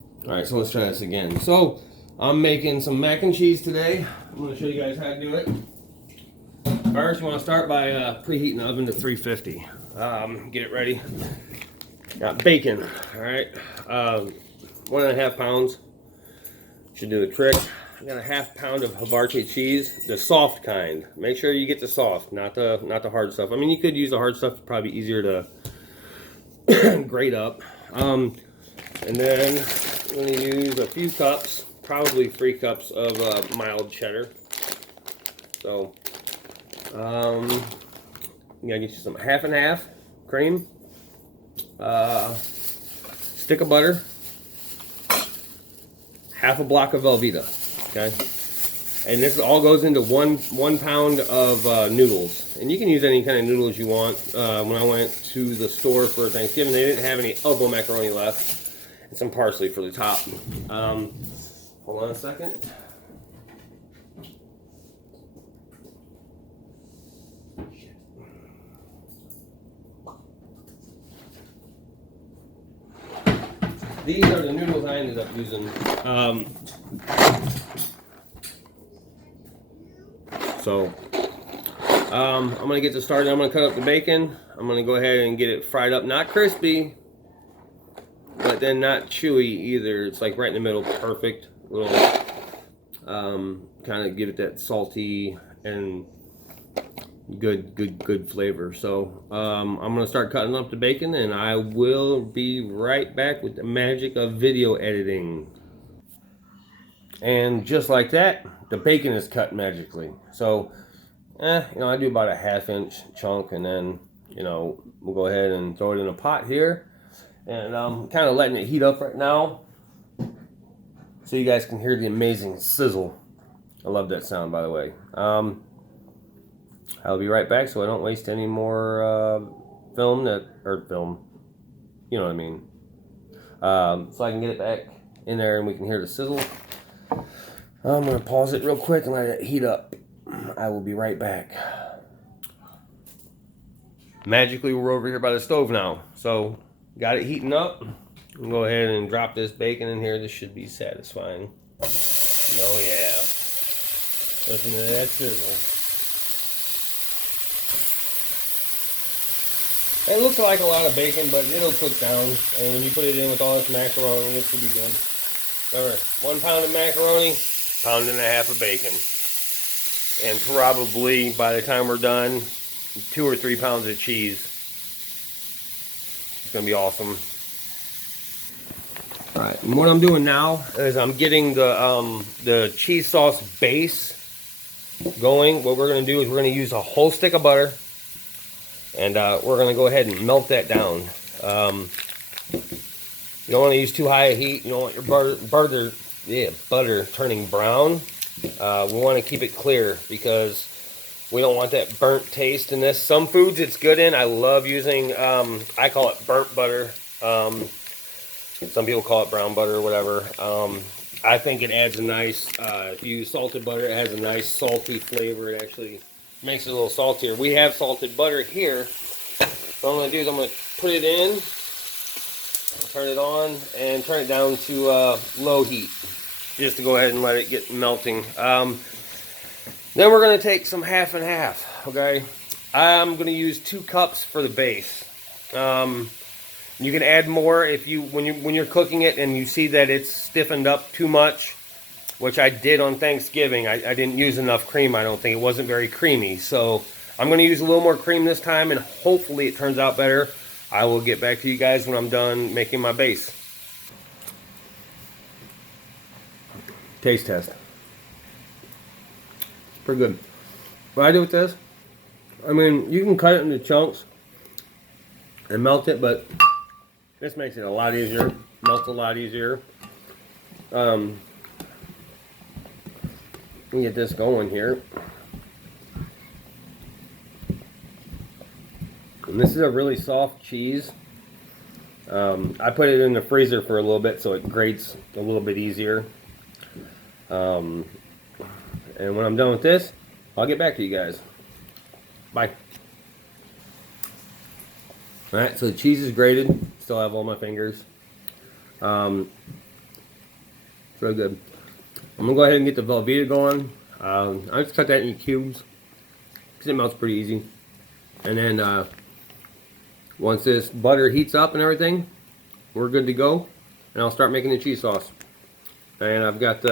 All right, so let's try this again. So I'm making some mac and cheese today. I'm going to show you guys how to do it. First, you want to start by preheating the oven to 350. Get it ready. Got bacon. All right, 1.5 pounds should do the trick. I got a half pound of Havarti cheese, the soft kind. Make sure you get the soft, not the hard stuff. I mean, you could use the hard stuff; it's probably easier to grate up. And then I'm going to use a few cups, probably 3 cups of mild cheddar. So, you gotta get you some half and half cream, stick of butter, half a block of Velveeta. Okay, and this all goes into one pound of noodles, and you can use any kind of noodles you want. When I went to the store for Thanksgiving, they didn't have any elbow macaroni left, and some parsley for the top. Hold on a second. These are the noodles I ended up using. I'm going to get this started. I'm going to cut up the bacon. I'm going to go ahead and get it fried up. Not crispy, but then not chewy either. It's like right in the middle, perfect. Little, kind of give it that salty and good flavor. So I'm going to start cutting up the bacon, and I will be right back with the magic of video editing. And just like that, the bacon is cut magically. So I do about a 1/2 inch chunk, and then we'll go ahead and throw it in a pot here, and I'm kind of letting it heat up right now so you guys can hear the amazing sizzle. I love that sound, by the way. I'll be right back so I don't waste any more film, you know what I mean. So I can get it back in there and we can hear the sizzle. I'm going to pause it real quick and let it heat up. I will be right back. Magically, we're over here by the stove now. So, got it heating up. I'll go ahead and drop this bacon in here. This should be satisfying. Oh yeah. Listen to that sizzle. It looks like a lot of bacon, but it'll cook down. And when you put it in with all this macaroni, it should be good. Remember, 1 pound of macaroni, 1.5 pounds of bacon. And probably, by the time we're done, 2 or 3 pounds of cheese. It's going to be awesome. Alright, and what I'm doing now is I'm getting the cheese sauce base going. What we're going to do is we're going to use a whole stick of butter. And we're going to go ahead and melt that down. You don't want to use too high a heat. You don't want your butter turning brown. We want to keep it clear because we don't want that burnt taste in this. Some foods it's good in. I love using, I call it burnt butter. Some people call it brown butter or whatever. I think it adds a nice, if you use salted butter, it has a nice salty flavor. It actually makes it a little saltier. We have salted butter here. So what I'm going to do is I'm going to put it in, turn it on, and turn it down to low heat. Just to go ahead and let it get melting. Then we're going to take some half and half, okay? I'm going to use 2 cups for the base. You can add more if when you're cooking it and you see that it's stiffened up too much, which I did on Thanksgiving. I didn't use enough cream, I don't think. It wasn't very creamy. So I'm going to use a little more cream this time, and hopefully it turns out better. I will get back to you guys when I'm done making my base. Taste test. Pretty good. What I do with this, I mean, you can cut it into chunks and melt it, but this makes it a lot easier. Melts a lot easier. Let me get this going here. And this is a really soft cheese. I put it in the freezer for a little bit so it grates a little bit easier. And when I'm done with this, I'll get back to you guys. Bye. Alright, so the cheese is grated. Still have all my fingers. Really good. I'm gonna go ahead and get the Velveeta going. I just cut that into cubes because it melts pretty easy. And then once this butter heats up and everything, we're good to go. And I'll start making the cheese sauce. And I've got